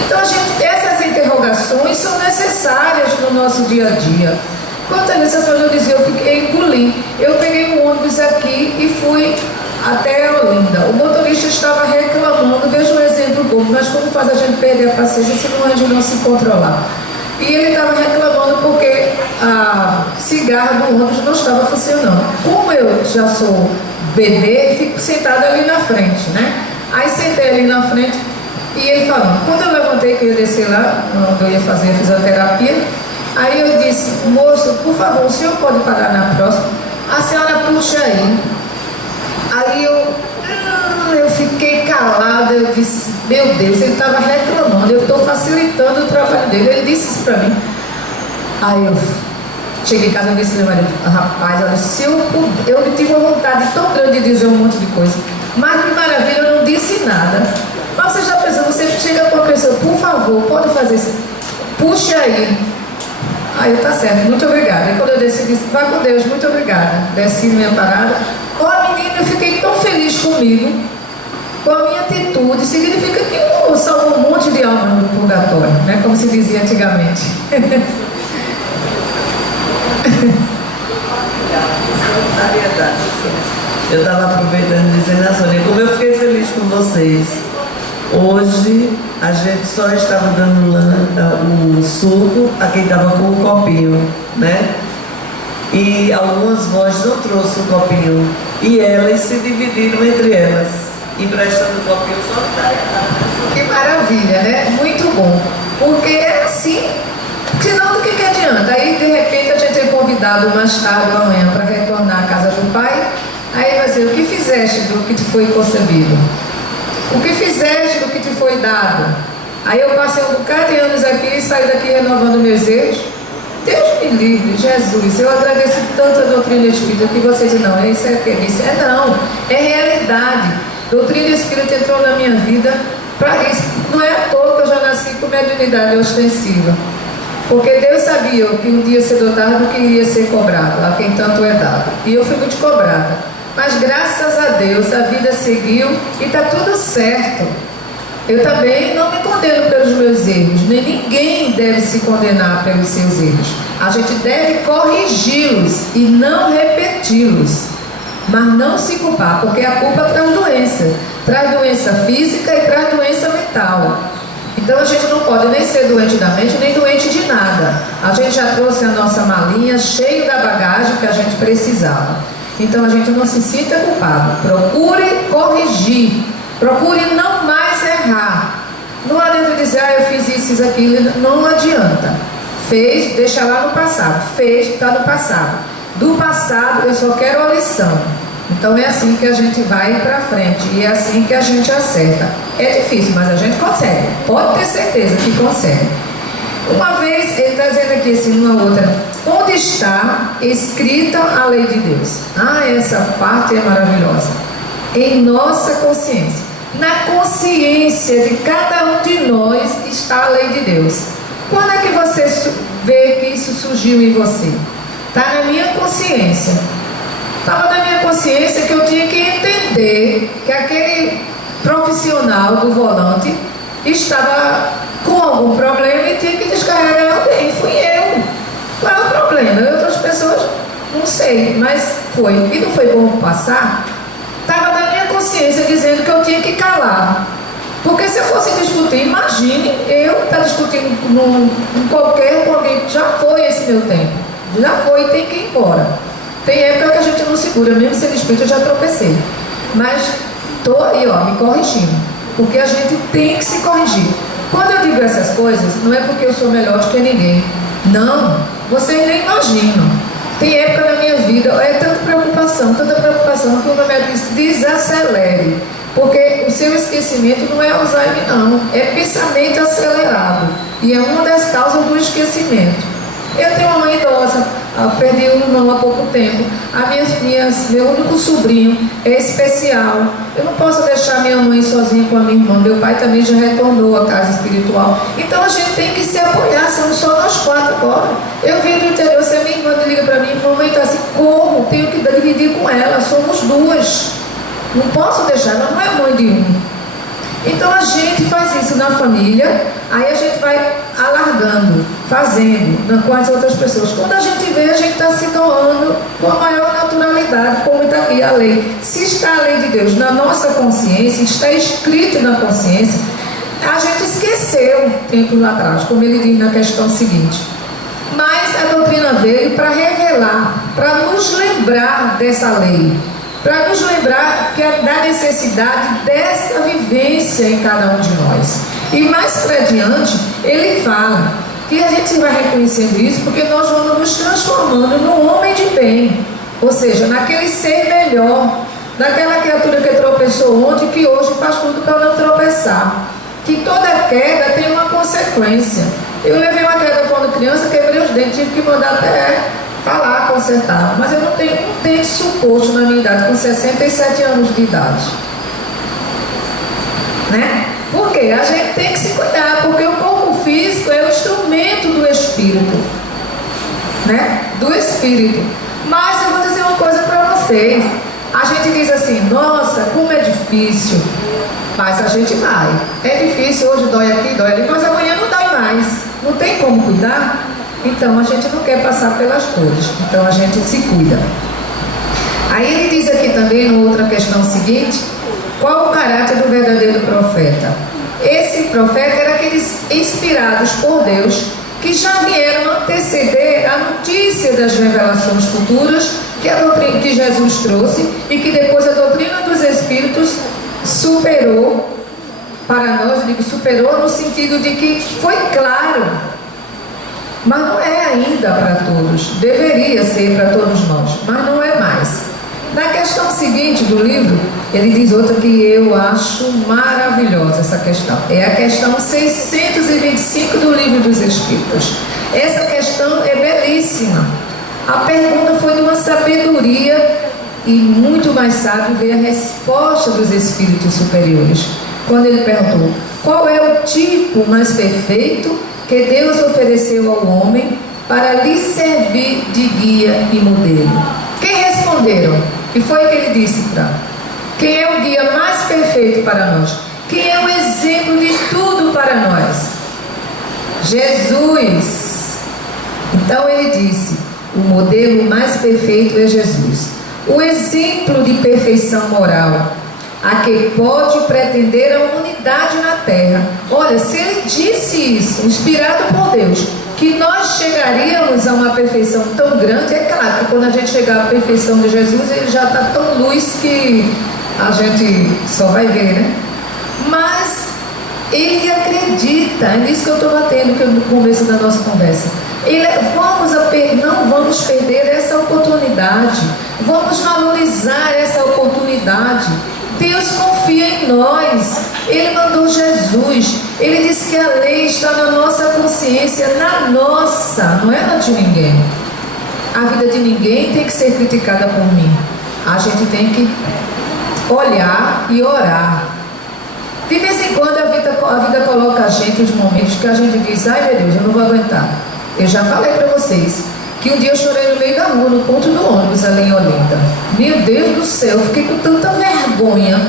Então essas interrogações são necessárias no nosso dia a dia. Quantas vezes eu dizia, eu fiquei engolindo. Eu peguei um ônibus aqui e fui até Olinda. O motorista estava reclamando, veja um exemplo bobo, mas como faz a gente perder a paciência se não a gente não se controlar? E ele estava reclamando porque a cigarra do ônibus não estava funcionando. Como eu já sou bebê, fico sentada ali na frente, né? Aí sentei ali na frente e ele falando. Quando eu levantei que eu ia descer lá, onde eu ia fazer a fisioterapia, Aí eu disse, moço, por favor, o senhor pode parar na próxima? A senhora puxa aí. Aí eu fiquei calada, eu disse, meu Deus, ele estava reclamando, eu estou facilitando o trabalho dele. Ele disse isso para mim. Aí eu cheguei em casa e disse, meu marido, rapaz, olha, se eu tive uma vontade tão grande de dizer um monte de coisa, mas que maravilha, eu não disse nada. Mas você já pensou, você chega com a pessoa, por favor, pode fazer isso, puxa aí. Aí tá certo, muito obrigada. E quando eu desci, disse, vai com Deus, muito obrigada. Desci minha parada. Ó, menina, eu fiquei tão feliz comigo, com a minha atitude. Significa que eu salvo um monte de alma no purgatório, né? Como se dizia antigamente. Eu estava aproveitando e dizendo a Sônia, como eu fiquei feliz com vocês. Hoje a gente só estava dando o suco a quem estava com o copinho, né? E algumas vozes não trouxeram o copinho. E elas se dividiram entre elas, emprestando o copinho só. Que maravilha, né? Muito bom. Porque é assim, senão do que adianta? Aí de repente a gente é convidado mais tarde ou amanhã para retornar à casa do pai. Aí vai dizer, o que fizeste do que te foi concebido? O que fizeste do que te foi dado? Aí eu passei um bocado de anos aqui e saí daqui renovando meus erros. Deus me livre, Jesus, eu agradeço tanto a doutrina espírita que você diz, não, isso é isso. Não, é realidade. Doutrina espírita entrou na minha vida para isso. Não é à toa que eu já nasci com mediunidade ostensiva. Porque Deus sabia que um dia ser dotado do que iria ser cobrado, a quem tanto é dado. E eu fui muito cobrada. Mas graças a Deus a vida seguiu e está tudo certo. Eu também não me condeno pelos meus erros, nem ninguém deve se condenar pelos seus erros. A gente deve corrigi-los e não repeti-los, mas não se culpar, porque a culpa traz doença física e traz doença mental. Então a gente não pode nem ser doente da mente, nem doente de nada. A gente já trouxe a nossa malinha cheia da bagagem que a gente precisava. Então a gente não se sinta culpado. Procure corrigir. Procure não mais errar. Não adianta dizer, eu fiz isso, aquilo. Não adianta. Fez, deixa lá no passado. Fez, está no passado. Do passado eu só quero a lição. Então é assim que a gente vai para frente. E é assim que a gente acerta. É difícil, mas a gente consegue. Pode ter certeza que consegue. Uma vez, ele está dizendo aqui assim, numa outra, onde está escrita a lei de Deus? Essa parte é maravilhosa. Em nossa consciência. Na consciência de cada um de nós está a lei de Deus. Quando é que você vê que isso surgiu em você? Está na minha consciência. Estava na minha consciência que eu tinha que entender que aquele profissional do volante estava com algum problema e tinha que descarregar alguém. Fui eu. Qual é o problema? Outras pessoas, não sei, mas foi. E não foi bom passar? Estava na minha consciência dizendo que eu tinha que calar. Porque se eu fosse discutir, imagine eu estar discutindo com alguém que já foi esse meu tempo. Já foi, tem que ir embora. Tem época que a gente não segura, mesmo sendo espírito, eu já tropecei. Mas estou aí, me corrigindo. Porque a gente tem que se corrigir. Quando eu digo essas coisas, não é porque eu sou melhor do que ninguém. Não, vocês nem imaginam. Tem época na minha vida, é tanta preocupação, que o meu médico disse, desacelere. Porque o seu esquecimento não é Alzheimer, não. É pensamento acelerado. E é uma das causas do esquecimento. Eu tenho uma mãe idosa, perdi um irmão há pouco tempo. Meu único sobrinho é especial. Eu não posso deixar minha mãe sozinha com a minha irmã. Meu pai também já retornou à casa espiritual. Então a gente tem que se apoiar, somos só nós quatro agora. Eu vim do interior, se a minha irmã liga para mim, mamãe está assim, como? Tenho que dividir com ela, somos duas. Não posso deixar, ela não é mãe de um. Então a gente faz isso na família, aí a gente vai alargando, fazendo com as outras pessoas. Quando a gente vê, a gente está se doando com a maior naturalidade, como está aqui a lei. Se está a lei de Deus na nossa consciência, está escrito na consciência, a gente esqueceu tempos lá atrás, como ele diz na questão seguinte. Mas a doutrina veio para revelar, para nos lembrar dessa lei. Para nos lembrar da necessidade dessa vivência em cada um de nós. E mais para diante, ele fala que E a gente vai reconhecendo isso porque nós vamos nos transformando num homem de bem. Ou seja, naquele ser melhor, daquela criatura que tropeçou ontem, que hoje faz tudo para não tropeçar. Que toda queda tem uma consequência. Eu levei uma queda quando criança, quebrei os dentes, tive que mandar até falar, consertar. Mas eu não tenho um dente suposto na minha idade, com 67 anos de idade. Né? Por quê? A gente tem que se cuidar, porque o corpo físico é o instrumento do espírito. Né? Do espírito. Mas eu vou dizer uma coisa para vocês. A gente diz assim, nossa, como é difícil. Mas a gente vai. É difícil, hoje dói aqui, dói ali, mas amanhã não dói mais. Não tem como cuidar? Então a gente não quer passar pelas dores. Então a gente se cuida. Aí ele diz aqui também, na outra questão seguinte, qual o caráter do verdadeiro profeta? Esse profeta era aqueles inspirados por Deus, que já vieram anteceder a notícia das revelações futuras que Jesus trouxe e que depois a doutrina dos Espíritos superou para nós. Eu digo superou no sentido de que foi claro, mas não é ainda para todos. Deveria ser para todos nós, mas não é mais. Na questão seguinte do livro, ele diz outra que eu acho maravilhosa, essa questão. É a questão 625 do Livro dos Espíritos. Essa questão é belíssima. A pergunta foi de uma sabedoria e muito mais sábio veio a resposta dos espíritos superiores. Quando ele perguntou, qual é o tipo mais perfeito que Deus ofereceu ao homem para lhe servir de guia e modelo? Quem responderam? E foi o que ele disse para quem é o guia mais perfeito para nós? Quem é o exemplo de tudo para nós? Jesus. Então ele disse, o modelo mais perfeito é Jesus. O exemplo de perfeição moral, a que pode pretender a unidade na terra. Olha, se ele disse isso, inspirado por Deus, que nós chegaríamos a uma perfeição tão grande, é claro que quando a gente chegar à perfeição de Jesus, ele já está tão luz que a gente só vai ver, né? Mas ele acredita, é nisso que eu estou batendo no começo da nossa conversa. Não vamos perder essa oportunidade, vamos valorizar essa oportunidade. Deus confia em nós, Ele mandou Jesus, Ele disse que a lei está na nossa consciência, na nossa, não é na de ninguém. A vida de ninguém tem que ser criticada por mim. A gente tem que olhar e orar. De vez em quando a vida coloca a gente nos momentos que a gente diz, ai meu Deus, eu não vou aguentar. Eu já falei para vocês que um dia eu chorei no meio da rua, no ponto do ônibus ali em Olinda. Meu Deus do céu, eu fiquei com tanta vergonha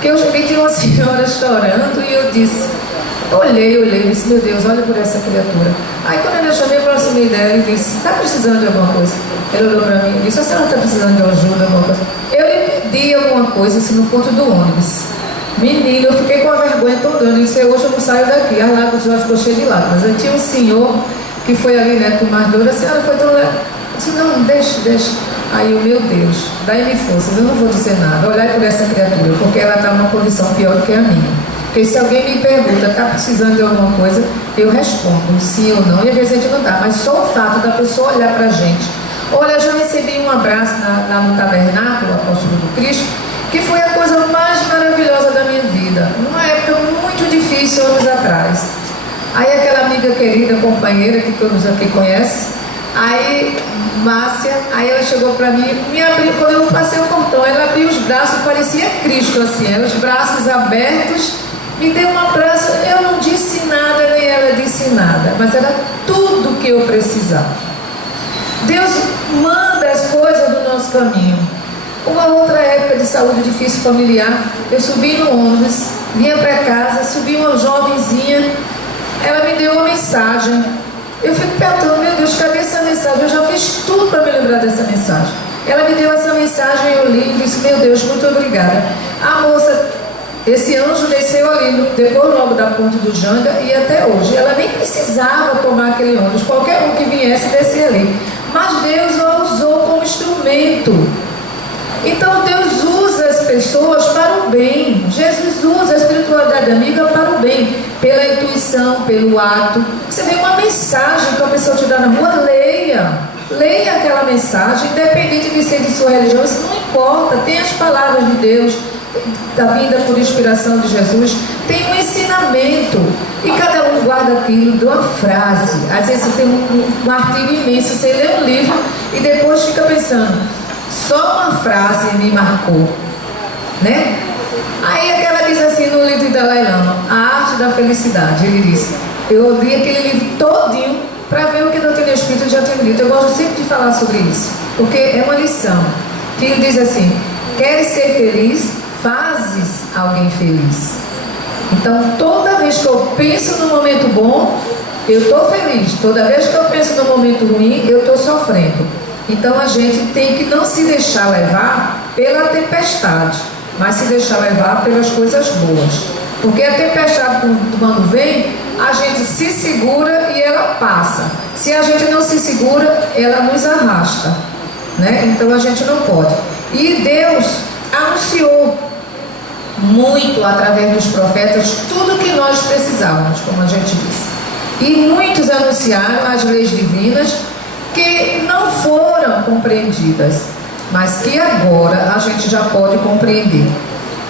que eu vi de uma senhora chorando e eu disse, olhei, disse, meu Deus, olha por essa criatura. Aí quando eu chamei, aproximei dela e disse, está precisando de alguma coisa? Ele olhou para mim e disse, a senhora está precisando de ajuda, alguma coisa? Eu lhe pedi alguma coisa assim no ponto do ônibus. Menino, eu fiquei com a vergonha tão grande, eu disse, hoje eu não saio daqui. As lágrimas já ficou cheio de lágrimas. Eu tinha um senhor que foi ali, né, com mais dor, a senhora foi tão leve. Eu disse, não, deixa. Aí eu, meu Deus, dai-me forças, eu não vou dizer nada. Olhai por essa criatura, porque ela está numa condição pior do que a minha. Porque se alguém me pergunta, está precisando de alguma coisa, eu respondo sim ou não. E às vezes a gente não dá, mas só o fato da pessoa olhar para a gente. Olha, eu já recebi um abraço lá no tabernáculo, o Apóstolo do Cristo, que foi a coisa mais maravilhosa da minha vida. Numa época muito difícil, anos atrás. Aí aquela amiga querida, companheira, que todos aqui conhecem, aí Márcia, aí ela chegou para mim, me abriu, quando eu passei o portão, ela abriu os braços, parecia Cristo assim, os braços abertos, me deu um abraço, eu não disse nada, nem ela disse nada, mas era tudo que eu precisava. Deus manda as coisas do nosso caminho. Uma outra época de saúde difícil familiar, eu subi no ônibus, vinha para casa, subi uma jovenzinha, ela me deu uma mensagem. Eu fico perguntando, meu Deus, cadê essa mensagem? Eu já fiz tudo para me lembrar dessa mensagem. Ela me deu essa mensagem, eu li e disse, meu Deus, muito obrigada. A moça, esse anjo desceu ali, depois logo da ponte do Janga e até hoje. Ela nem precisava tomar aquele ônibus, qualquer um que viesse descer ali. Mas Deus a usou como instrumento. Então Deus usa as pessoas para o bem. Jesus usa a espiritualidade amiga para o bem. pela intuição, pelo ato. Você vê uma mensagem que a pessoa te dá na rua, leia aquela mensagem, independente de ser de sua religião, isso não importa. Tem as palavras de Deus, da vinda por inspiração de Jesus, tem um ensinamento, e cada um guarda aquilo de uma frase. Às vezes você tem um artigo imenso, você lê um livro e depois fica pensando, só uma frase me marcou, né? Aí aquela diz assim no livro de Dalai Lama, A Arte da Felicidade, ele disse, eu li aquele livro todinho para ver o que não tinha escrito e já tinha dito. Eu gosto sempre de falar sobre isso, porque é uma lição, que ele diz assim, queres ser feliz? Fazes alguém feliz. Então toda vez que eu penso no momento bom, eu estou feliz. Toda vez que eu penso no momento ruim, eu estou sofrendo. Então a gente tem que não se deixar levar pela tempestade, mas se deixar levar pelas coisas boas. Porque a tempestade, quando vem, a gente se segura e ela passa. Se a gente não se segura, ela nos arrasta, né? Então a gente não pode. E Deus anunciou muito através dos profetas tudo que nós precisávamos, como a gente disse. E muitos anunciaram as leis divinas que não foram compreendidas, mas que agora a gente já pode compreender.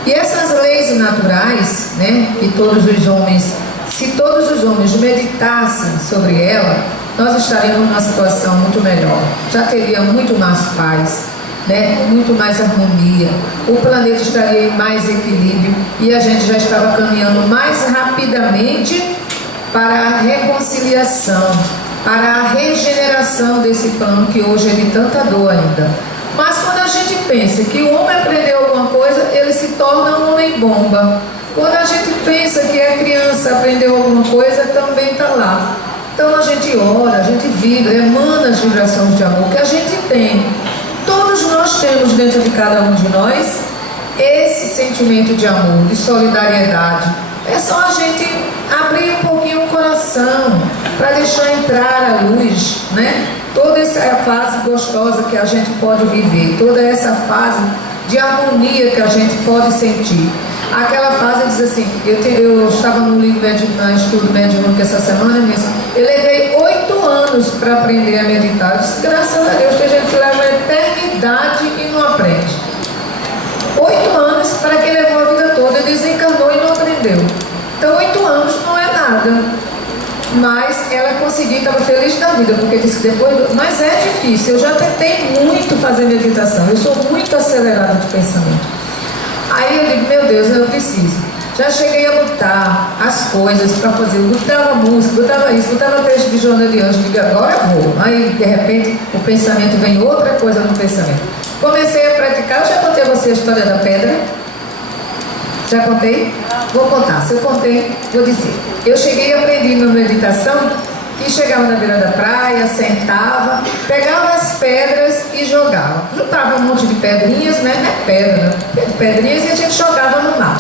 E essas leis naturais, né, que todos os homens, se todos os homens meditassem sobre ela, nós estaríamos numa situação muito melhor. Já teria muito mais paz, né, muito mais harmonia, o planeta estaria em mais equilíbrio e a gente já estava caminhando mais rapidamente para a reconciliação, para a regeneração desse plano que hoje é de tanta dor ainda. Mas quando a gente pensa que o homem aprendeu alguma coisa, ele se torna um homem bomba. Quando a gente pensa que a criança aprendeu alguma coisa, também está lá. Então a gente ora, a gente vibra, emana as vibrações de amor que a gente tem. Todos nós temos dentro de cada um de nós esse sentimento de amor, de solidariedade. É só a gente abrir um pouquinho o coração para deixar entrar a luz, né? Toda essa fase gostosa que a gente pode viver, toda essa fase de harmonia que a gente pode sentir. Aquela fase diz assim, eu estava no livro no estudo mediúnico essa semana mesmo, eu levei 8 anos para aprender a meditar. Eu disse, graças a Deus que a gente leva a eternidade e não aprende. 8 anos para quem levou a vida toda, desencarnou e não aprendeu. Então 8 anos não é nada. Mas ela conseguiu, estava feliz da vida, porque disse que depois. Mas é difícil, eu já tentei muito fazer meditação, eu sou muito acelerada de pensamento. Aí eu digo, meu Deus, eu preciso. Já cheguei a botar as coisas para fazer, eu botava música, botava isso, botava texto de Joana de Anjos, digo, agora eu vou. Aí de repente o pensamento vem outra coisa no pensamento. Comecei a praticar, eu já contei a você a história da pedra. Já contei? Vou contar. Se eu contei, vou dizer. Eu cheguei a aprender na meditação que chegava na beira da praia, sentava, pegava as pedras e jogava. Juntava um monte de pedrinhas, né? Não é pedra, né? Pedrinhas e a gente jogava no mar.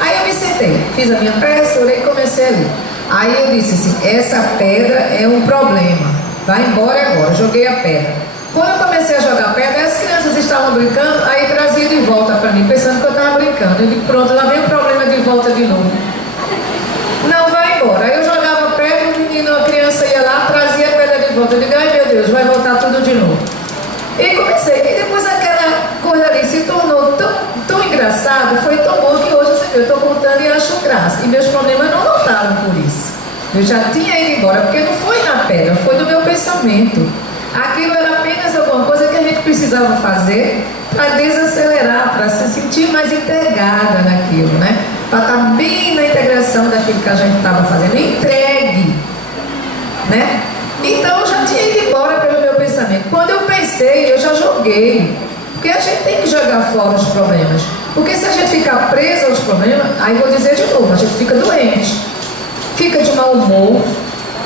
Aí eu me sentei, fiz a minha prece, orei e comecei a ler. Aí eu disse assim, essa pedra é um problema. Vai embora agora. Joguei a pedra. Quando eu comecei a jogar pedra, as crianças estavam brincando, aí trazia de volta para mim, pensando que eu estava brincando. Eu digo, pronto, lá vem o problema de volta de novo. Não, vai embora. Aí eu jogava pedra, o menino, a criança ia lá, trazia a pedra de volta. Eu digo, ai meu Deus, vai voltar tudo de novo. E comecei. E depois aquela coisa ali se tornou tão engraçado, foi tão bom que hoje eu estou contando e acho graça. E meus problemas não voltaram por isso. Eu já tinha ido embora, porque não foi na pedra, foi do meu pensamento. Aquilo era apenas alguma coisa que a gente precisava fazer para desacelerar, para se sentir mais integrada naquilo, né? Para estar bem na integração daquilo que a gente estava fazendo, entregue, né? Então eu já tinha ido embora pelo meu pensamento. Quando eu pensei, eu já joguei. Porque a gente tem que jogar fora os problemas. Porque se a gente ficar preso aos problemas, aí vou dizer de novo, a gente fica doente, fica de mau humor.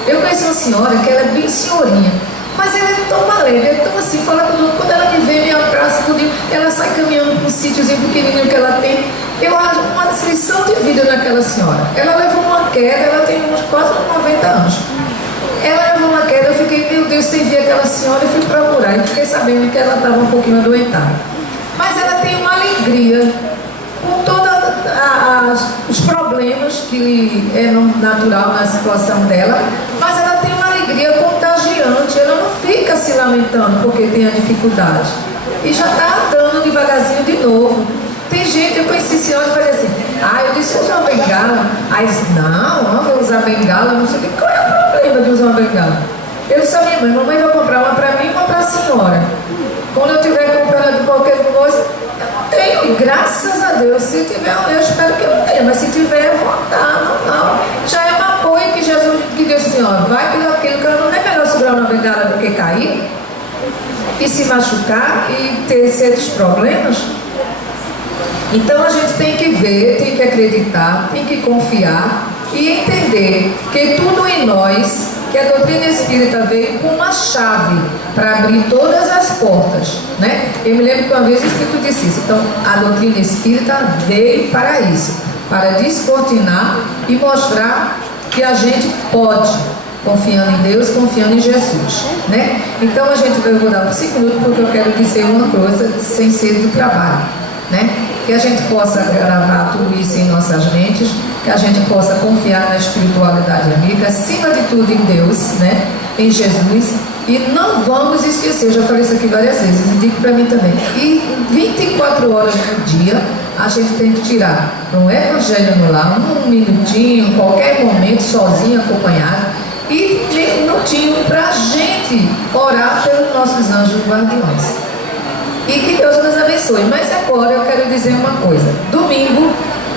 Eu conheci uma senhora que ela é bem senhorinha, mas ela é tão maléfica, é tão assim, fala com quando ela me vê, me abraça, ela sai caminhando para um sítiozinho pequenininho que ela tem. Eu acho uma lição de vida naquela senhora. Ela levou uma queda, ela tem uns quase 90 anos. Ela levou uma queda, eu fiquei, meu Deus, sem ver aquela senhora, eu fui procurar e fiquei sabendo que ela estava um pouquinho adoentada. Mas ela tem uma alegria com todos os problemas que natural na situação dela, mas ela tem uma alegria contagiante, ela não fica se lamentando porque tem a dificuldade. E já está andando devagarzinho de novo. Tem gente, eu conheci senhora e falei assim, eu disse, usa uma bengala. Aí disse, não, eu vou usar bengala, não sei o que. Qual é o problema de usar uma bengala? Eu disse a minha mãe, mamãe vai comprar uma para mim e uma para a senhora. Quando eu estiver comprando qualquer coisa, eu não tenho, e graças a Deus, se tiver, eu espero que eu não tenha, mas se tiver, eu vou dar, não. Já é um apoio que Jesus, que Deus disse, vai pelo aquilo que não é melhor segurar uma bengala do que cair e se machucar e ter certos problemas. Então a gente tem que ver, tem que acreditar, tem que confiar e entender que tudo em nós, que a doutrina espírita veio com uma chave para abrir todas as portas, né? Eu me lembro que uma vez o Espírito disse isso. Então a doutrina espírita veio para isso, para descortinar e mostrar que a gente pode, confiando em Deus, confiando em Jesus, né? Então eu vou dar 5 minutos porque eu quero dizer uma coisa sem ser do trabalho, né? Que a gente possa gravar tudo isso em nossas mentes, que a gente possa confiar na espiritualidade amiga, acima de tudo em Deus, né? Em Jesus, e não vamos esquecer, eu já falei isso aqui várias vezes, e digo para mim também, e 24 horas no dia a gente tem que tirar um evangelho no lar, um minutinho, qualquer momento, sozinho, acompanhado, e um minutinho para a gente orar pelos nossos anjos guardiões. E que Deus nos abençoe. Mas agora eu quero dizer uma coisa. Domingo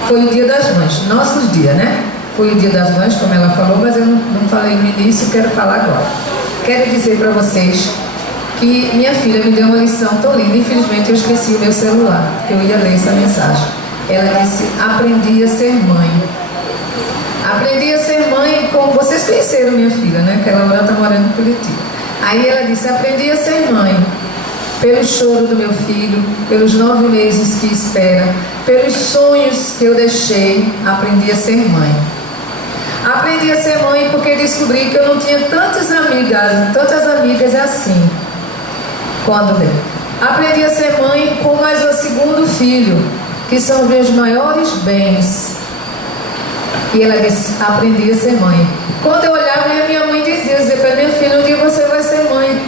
foi o dia das mães, nossos dias, né? Foi o dia das mães, como ela falou, mas eu não falei no início, quero falar agora. Quero dizer para vocês que minha filha me deu uma lição tão linda. Infelizmente eu esqueci o meu celular, porque eu ia ler essa mensagem. Ela disse, aprendi a ser mãe. Aprendi a ser mãe, como vocês conheceram minha filha, né? Que ela agora está morando em Curitiba. Aí ela disse, aprendi a ser mãe. Pelo choro do meu filho, pelos 9 meses que espera, pelos sonhos que eu deixei, aprendi a ser mãe. Aprendi a ser mãe porque descobri que eu não tinha tantas amigas assim, quando dei. Aprendi a ser mãe com mais um segundo filho, que são os meus maiores bens. E ela disse, aprendi a ser mãe. Quando eu olhava, a minha mãe dizia para minha filha, um dia você vai ser mãe.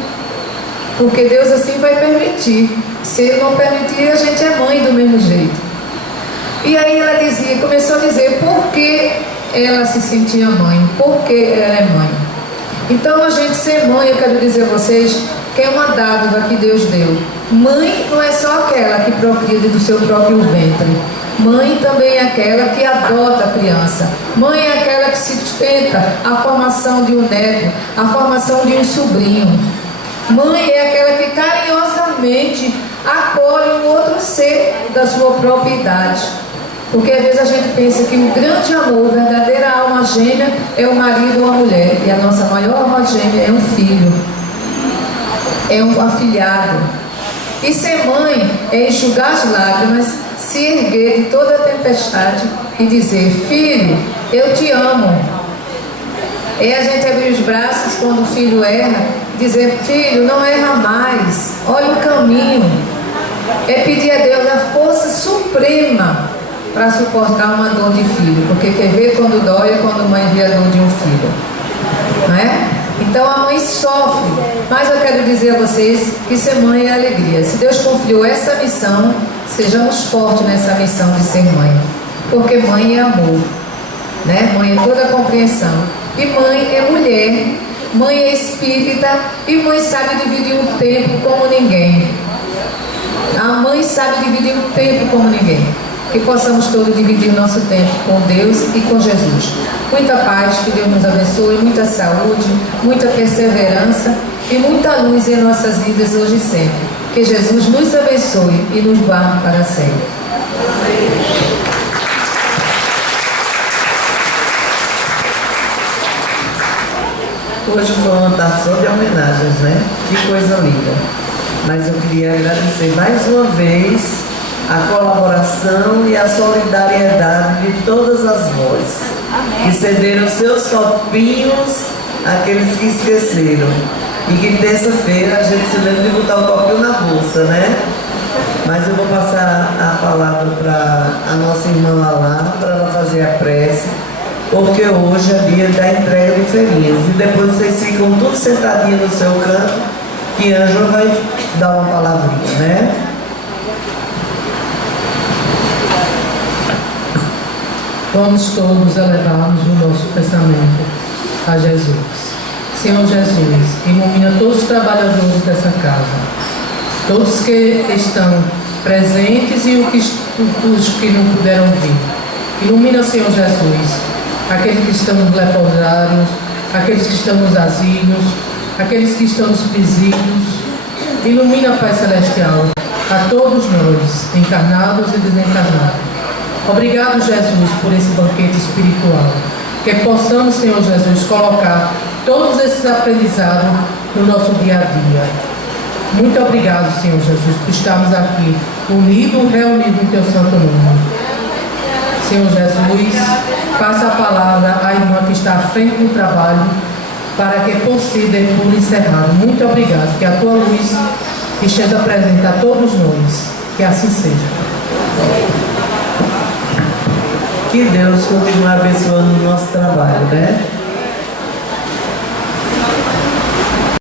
Porque Deus assim vai permitir. Se Ele não permitir, a gente é mãe do mesmo jeito. E aí ela dizia, começou a dizer por que ela se sentia mãe, por que ela é mãe. Então a gente ser mãe, eu quero dizer a vocês, que é uma dádiva que Deus deu. Mãe não é só aquela que procria do seu próprio ventre. Mãe também é aquela que adota a criança. Mãe é aquela que sustenta a formação de um neto, a formação de um sobrinho. Mãe é aquela que carinhosamente acolhe um outro ser da sua própria idade. Porque às vezes a gente pensa que o grande amor, a verdadeira alma gêmea é o marido ou a mulher. E a nossa maior alma gêmea é um filho, é um afilhado. E ser mãe é enxugar as lágrimas, se erguer de toda a tempestade e dizer, filho, eu te amo. É a gente abrir os braços quando o filho erra, dizer, filho, não erra mais, olha o caminho. É pedir a Deus a força suprema para suportar uma dor de filho, porque quer ver quando dói é quando a mãe vê a dor de um filho, não é? Então a mãe sofre, mas eu quero dizer a vocês que ser mãe é alegria. Se Deus confiou essa missão, sejamos fortes nessa missão de ser mãe, porque mãe é amor, né? Mãe é toda a compreensão, e mãe é mulher, mãe é espírita, e mãe sabe dividir o tempo como ninguém. A mãe sabe dividir o tempo como ninguém. Que possamos todos dividir o nosso tempo com Deus e com Jesus. Muita paz, que Deus nos abençoe, muita saúde, muita perseverança e muita luz em nossas vidas hoje e sempre. Que Jesus nos abençoe e nos guarde para sempre. Hoje foi uma tarde de homenagens, né? Que coisa linda. Mas eu queria agradecer mais uma vez a colaboração e a solidariedade de todas as vozes que cederam seus copinhos àqueles que esqueceram. E que terça-feira a gente se lembra de botar o copinho na bolsa, né? Mas eu vou passar a palavra para a nossa irmã Lala, para ela fazer a prece. porque hoje é dia da entrega de feirinhas. E depois vocês ficam todos sentadinhos no seu canto, que Ângela vai dar uma palavrinha, né? Vamos todos elevarmos o nosso pensamento a Jesus. Senhor Jesus, ilumina todos os trabalhadores dessa casa, todos que estão presentes e os que não puderam vir. Ilumina, Senhor Jesus, aqueles que estão nos leprosários, aqueles que estão nos asilos, aqueles que estão nos presídios. Ilumina, Pai Celestial, a todos nós, encarnados e desencarnados. Obrigado, Jesus, por esse banquete espiritual. Que possamos, Senhor Jesus, colocar todos esses aprendizados no nosso dia a dia. Muito obrigado, Senhor Jesus, por estarmos aqui unidos, reunidos em Teu santo nome. Senhor Jesus, passa a palavra à irmã que está à frente do trabalho, para que considere por encerrado. Muito obrigado. Que a Tua luz esteja presente a todos nós. Que assim seja. Que Deus continue abençoando o nosso trabalho, né?